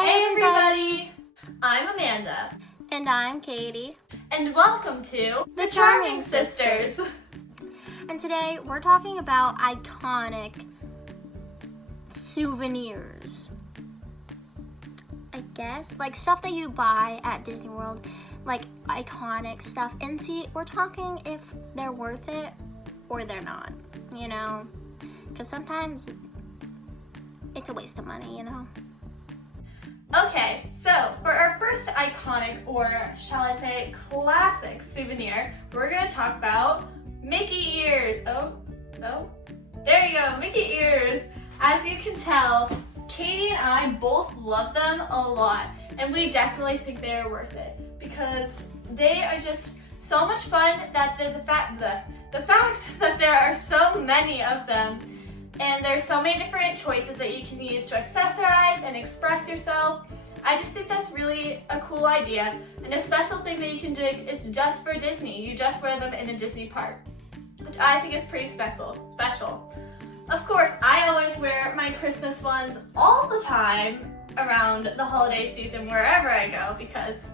Hey everybody! I'm Amanda. And I'm Katie. And welcome to The Charming Sisters. And today we're talking about iconic souvenirs. I guess, like stuff that you buy at Disney World, like iconic stuff. And see, we're talking if they're worth it or they're not, you know? Because sometimes it's a waste of money, you know? Okay, so for our first iconic, or shall I say classic souvenir, we're going to talk about Mickey ears. Oh, there you go, Mickey ears. As you can tell, Katie and I both love them a lot, and we definitely think they are worth it because they are just so much fun. That the fact that there are so many of them, and there's so many different choices that you can use to accessorize and express yourself. I just think that's really a cool idea, and a special thing that you can do is just for Disney. You just wear them in a Disney park, which I think is pretty special. Of course, I always wear my Christmas ones all the time around the holiday season wherever I go, because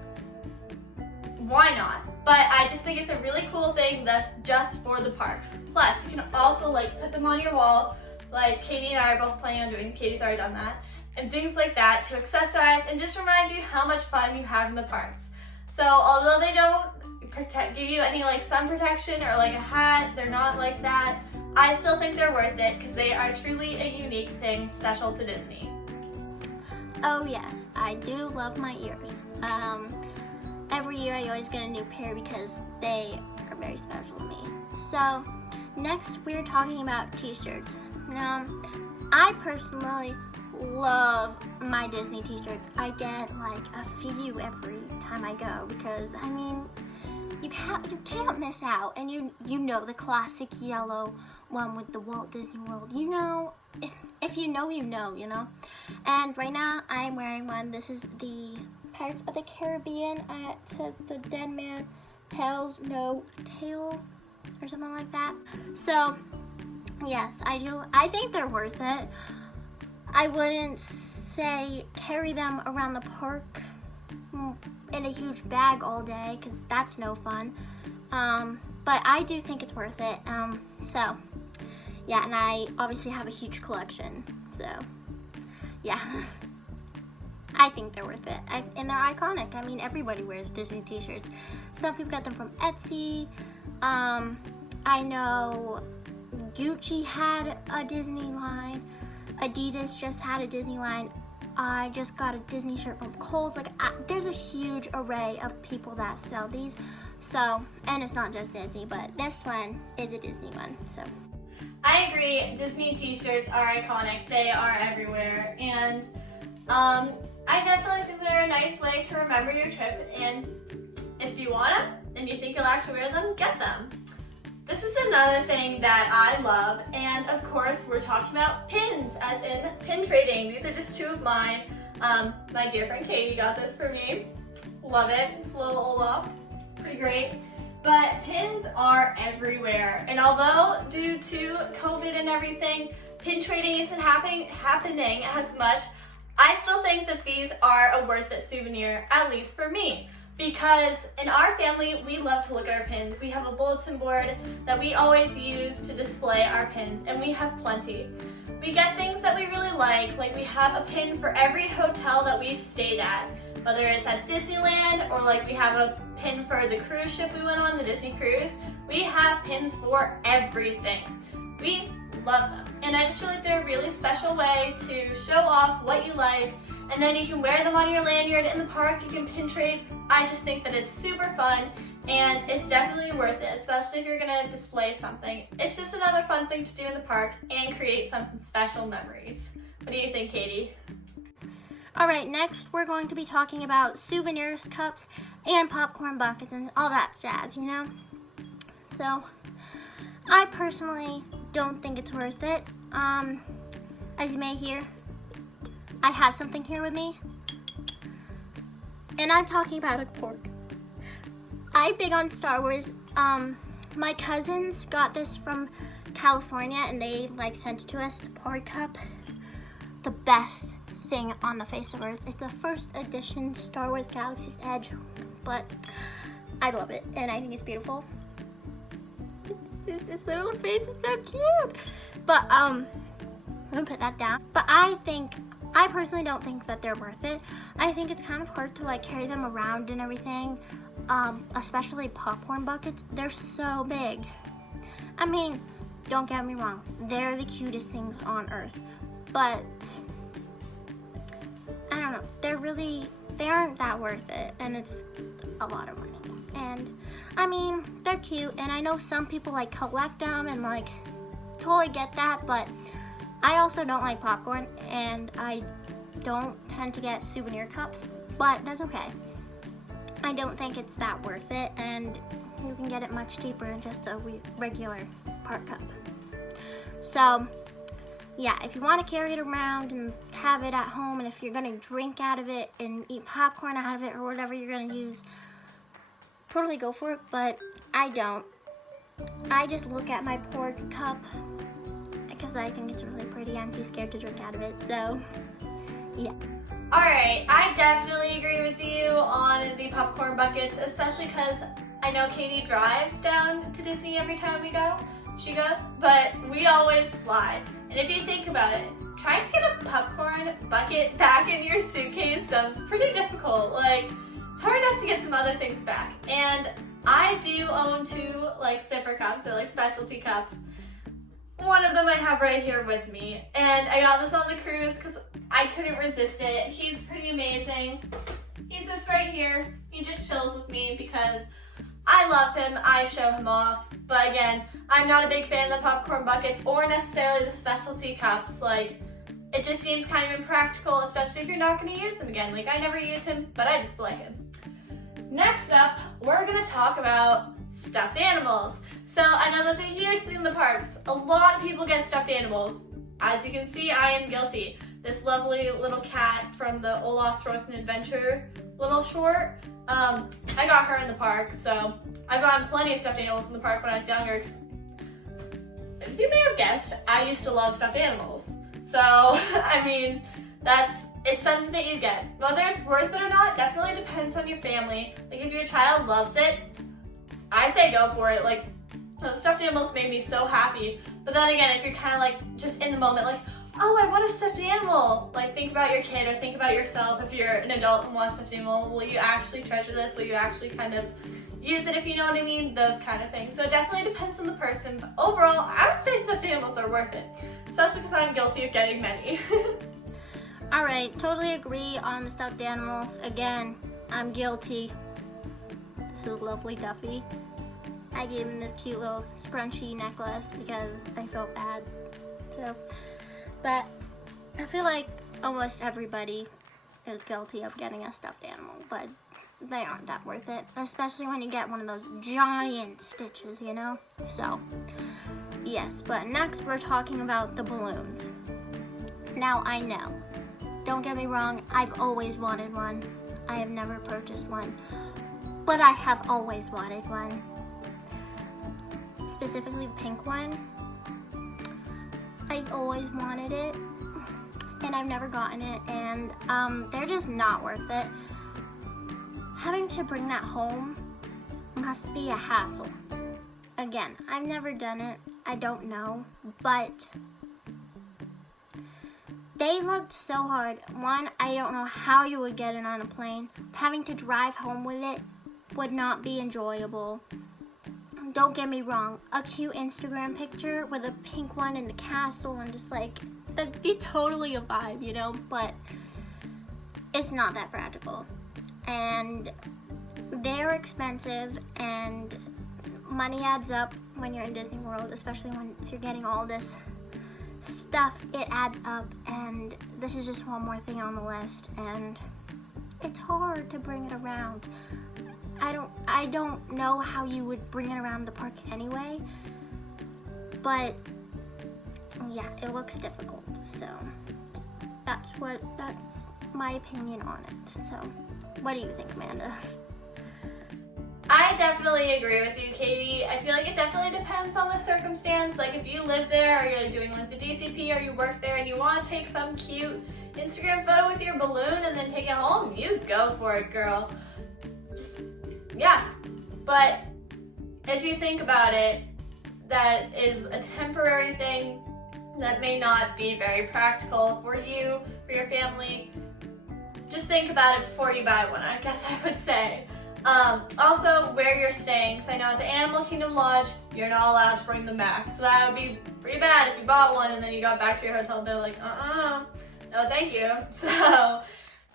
why not? But I just think it's a really cool thing that's just for the parks. Plus, you can also put them on your wall, like Katie and I are both planning on doing. Katie's already done that. And things like that to accessorize and just remind you how much fun you have in the parks. So although they don't give you any sun protection or a hat, they're not like that, I still think they're worth it because they are truly a unique thing special to Disney. Oh yes, I do love my ears. Every year I always get a new pair because they are very special to me. So next we're talking about t-shirts. Now, I personally love my Disney t-shirts. I get a few every time I go because I mean you can't miss out. And you know the classic yellow one with the Walt Disney World. You know, if you know, you know. And right now I'm wearing one. This is the Pirates of the Caribbean. It says the dead man tells no tale or something like that. So yes, I do. I think they're worth it. I wouldn't say carry them around the park in a huge bag all day because that's no fun. But I do think it's worth it. So yeah, and I obviously have a huge collection. So yeah, I think they're worth it. And they're iconic. I mean, everybody wears Disney t-shirts. Some people get them from Etsy. I know Gucci had a Disney line. Adidas just had a Disney line. I just got a Disney shirt from Kohl's. There's a huge array of people that sell these. So, and it's not just Disney, but this one is a Disney one. So, I agree. Disney t-shirts are iconic. They are everywhere, and I definitely think they're a nice way to remember your trip. And if you want them and you think you'll actually wear them, get them. This is another thing that I love, and of course we're talking about pins, as in pin trading. These are just two of mine. My dear friend Katie got this for me. Love it. It's a little Olaf. Pretty great. But pins are everywhere, and although due to COVID and everything, pin trading isn't happening as much, I still think that these are a worth it souvenir, at least for me. Because in our family, we love to look at our pins. We have a bulletin board that we always use to display our pins, and we have plenty. We get things that we really like we have a pin for every hotel that we stayed at, whether it's at Disneyland or we have a pin for the cruise ship we went on, the Disney cruise. We have pins for everything. We love them, and I just feel like they're a really special way to show off what you like, and then you can wear them on your lanyard in the park. You can pin trade. I just think that it's super fun, and it's definitely worth it, especially if you're gonna display something. It's just another fun thing to do in the park and create some special memories. What do you think, Katie? all right, next we're going to be talking about souvenirs, cups, and popcorn buckets and all that jazz, you know? So, I personally don't think it's worth it. As you may hear, I have something here with me. And I'm talking about a pork. I'm big on Star Wars. My cousins got this from California and they sent it to us. It's a pork cup. The best anything on the face of Earth. It's the first edition Star Wars Galaxy's Edge, but I love it and I think it's beautiful. Its little face is so cute. But I'm gonna put that down. But I personally don't think that they're worth it. I think it's kind of hard to like carry them around and everything, especially popcorn buckets. They're so big. I mean, don't get me wrong, they're the cutest things on earth, but I don't know, they aren't that worth it, and it's a lot of money. And I mean, they're cute, and I know some people like collect them and like totally get that, but I also don't like popcorn, and I don't tend to get souvenir cups, but that's okay. I don't think it's that worth it, and you can get it much cheaper than just a regular park cup. So yeah, if you want to carry it around and have it at home, and if you're gonna drink out of it and eat popcorn out of it or whatever you're gonna use, totally go for it, but I don't. I just look at my pork cup because I think it's really pretty. I'm too scared to drink out of it, so yeah. Alright, I definitely agree with you on the popcorn buckets, especially because I know Katie drives down to Disney every time she goes, but we always fly. And if you think about it, trying to get a popcorn bucket back in your suitcase sounds pretty difficult. Like, it's hard enough to get some other things back. And I do own 2 like sipper cups, or like specialty cups. One of them I have right here with me, and I got this on the cruise because I couldn't resist it. He's pretty amazing. He's just right here. He just chills with me because I love him. I show him off. But again, I'm not a big fan of the popcorn buckets or necessarily the specialty cups. Like, it just seems kind of impractical, especially if you're not going to use them again. Like, I never use him, but I display him. Next up, we're going to talk about stuffed animals. So I know that's a huge thing in the parks. A lot of people get stuffed animals. As you can see, I am guilty. This lovely little cat from the Olaf's Frozen Adventure little short, I got her in the park, so I've gotten plenty of stuffed animals in the park when I was younger. As you may have guessed, I used to love stuffed animals. So, I mean, it's something that you get. Whether it's worth it or not, definitely depends on your family. Like, if your child loves it, I say go for it. Like, stuffed animals made me so happy. But then again, if you're kind of like, just in the moment, like, oh, I want a stuffed animal. Like, think about your kid or think about yourself. If you're an adult and want a stuffed animal, will you actually treasure this? Will you actually kind of use it, if you know what I mean? Those kind of things. So it definitely depends on the person. But overall, I would say stuffed animals are worth it. Especially because I'm guilty of getting many. Alright, totally agree on the stuffed animals. Again, I'm guilty. This is lovely Duffy. I gave him this cute little scrunchy necklace because I felt bad. So, but I feel like almost everybody is guilty of getting a stuffed animal, but they aren't that worth it, especially when you get one of those giant stitches, you know? So, yes, but next we're talking about the balloons. Now, I know, don't get me wrong, I've always wanted one. I have never purchased one, but I have always wanted one. Specifically the pink one. I've always wanted it, and I've never gotten it, and they're just not worth it. Having to bring that home must be a hassle. Again, I've never done it. I don't know, but they looked so hard. One, I don't know how you would get it on a plane. Having to drive home with it would not be enjoyable. Don't get me wrong, a cute Instagram picture with a pink one in the castle and just like, that'd be totally a vibe, you know, but it's not that practical. And they're expensive, and money adds up when you're in Disney World, especially when you're getting all this stuff. It adds up, and this is just one more thing on the list, and it's hard to bring it around. I don't know how you would bring it around the park anyway, but yeah, it looks difficult. So that's my opinion on it. So what do you think, Amanda? I definitely agree with you, Katie. I feel like it definitely depends on the circumstance. Like if you live there or you're like doing like the DCP or you work there and you want to take some cute Instagram photo with your balloon and then take it home, you go for it, girl. Just, yeah. But if you think about it, that is a temporary thing that may not be very practical for you, for your family. Just think about it before you buy one, I guess I would say. Also, where you're staying. So I know at the Animal Kingdom Lodge, you're not allowed to bring them back. So that would be pretty bad if you bought one and then you got back to your hotel and they're like, no thank you. So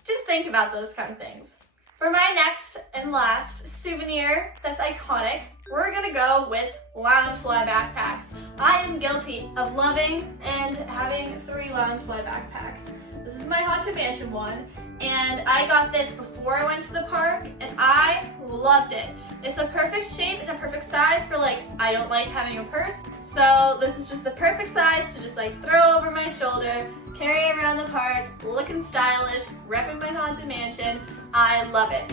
just think about those kind of things. For my next and last souvenir that's iconic, we're gonna go with Loungefly backpacks. I am guilty of loving and having 3 Loungefly backpacks. This is my Haunted Mansion one, and I got this before I went to the park, and I loved it. It's a perfect shape and a perfect size for like, I don't like having a purse, so this is just the perfect size to just like throw over my shoulder, carry it around the park, looking stylish, repping my Haunted Mansion. I love it.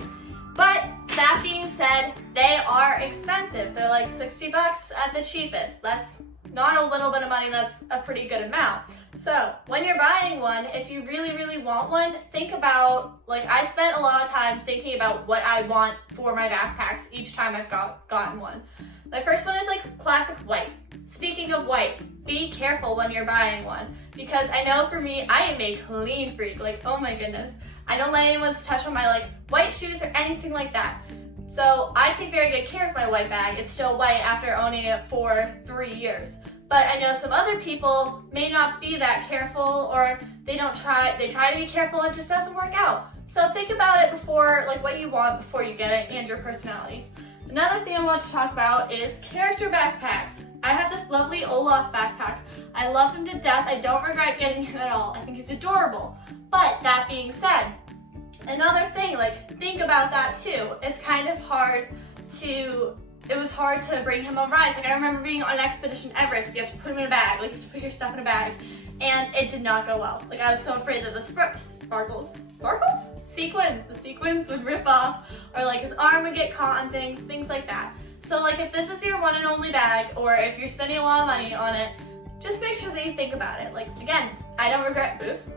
But that being said, they are expensive. They're like $60 at the cheapest. That's not a little bit of money, that's a pretty good amount. So when you're buying one, if you really, really want one, think about, like I spent a lot of time thinking about what I want for my backpacks each time I've gotten one. My first one is like classic white. Speaking of white, be careful when you're buying one, because I know for me, I am a clean freak, like oh my goodness. I don't let anyone touch on my like white shoes or anything like that. So I take very good care of my white bag. It's still white after owning it for 3 years. But I know some other people may not be that careful, or they try to be careful and it just doesn't work out. So think about it before, like what you want before you get it and your personality. Another thing I want to talk about is character backpacks. I have this lovely Olaf backpack. I love him to death. I don't regret getting him at all. I think he's adorable. But that being said, another thing, like think about that too. It's kind of hard to, it was hard to bring him on rides. Like I remember being on Expedition Everest, you have to put him in a bag, like you have to put your stuff in a bag. And it did not go well. Like I was so afraid that the sequins would rip off, or like his arm would get caught on things like that. So like if this is your one and only bag, or if you're spending a lot of money on it, just make sure that you think about it. Like again, I don't regret it.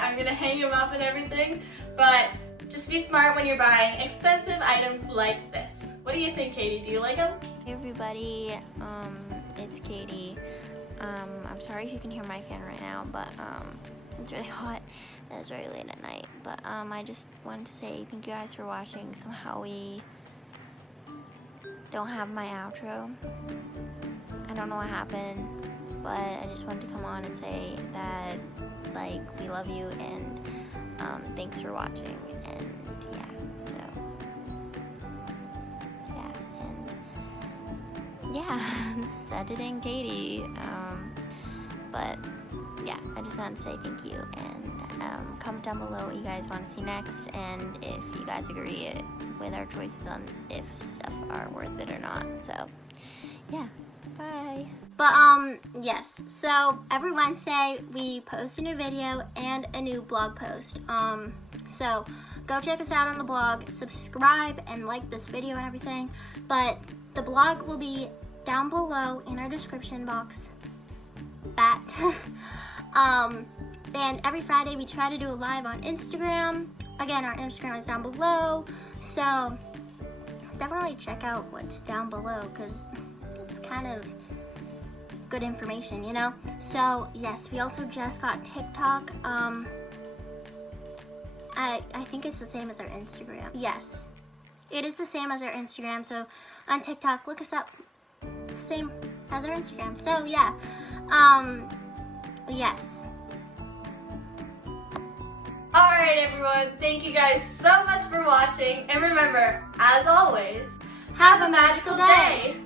I'm gonna hang him up and everything, but just be smart when you're buying expensive items like this. What do you think, Katie? Do you like them? Hey everybody, it's Katie. I'm sorry if you can hear my fan right now, but it's really hot and it's very late at night. But I just wanted to say thank you guys for watching. Somehow we don't have my outro. I don't know what happened, but I just wanted to come on and say that like we love you and thanks for watching. And yeah, so yeah, this is Editing Katie. But yeah, I just wanted to say thank you, and comment down below what you guys want to see next, and if you guys agree with our choices on if stuff are worth it or not. So yeah, bye. But yes, so every Wednesday we post a new video and a new blog post. So go check us out on the blog, subscribe and like this video and everything. But the blog will be down below in our description box. And every Friday we try to do a live on Instagram. Again, our Instagram is down below, so definitely check out what's down below, because it's kind of good information, you know? So yes, we also just got TikTok. I think it's the same as our Instagram. Yes, it is the same as our Instagram. So on TikTok, look us up, same as our Instagram. So yeah, yes. Alright everyone, thank you guys so much for watching, and remember, as always, have a magical day!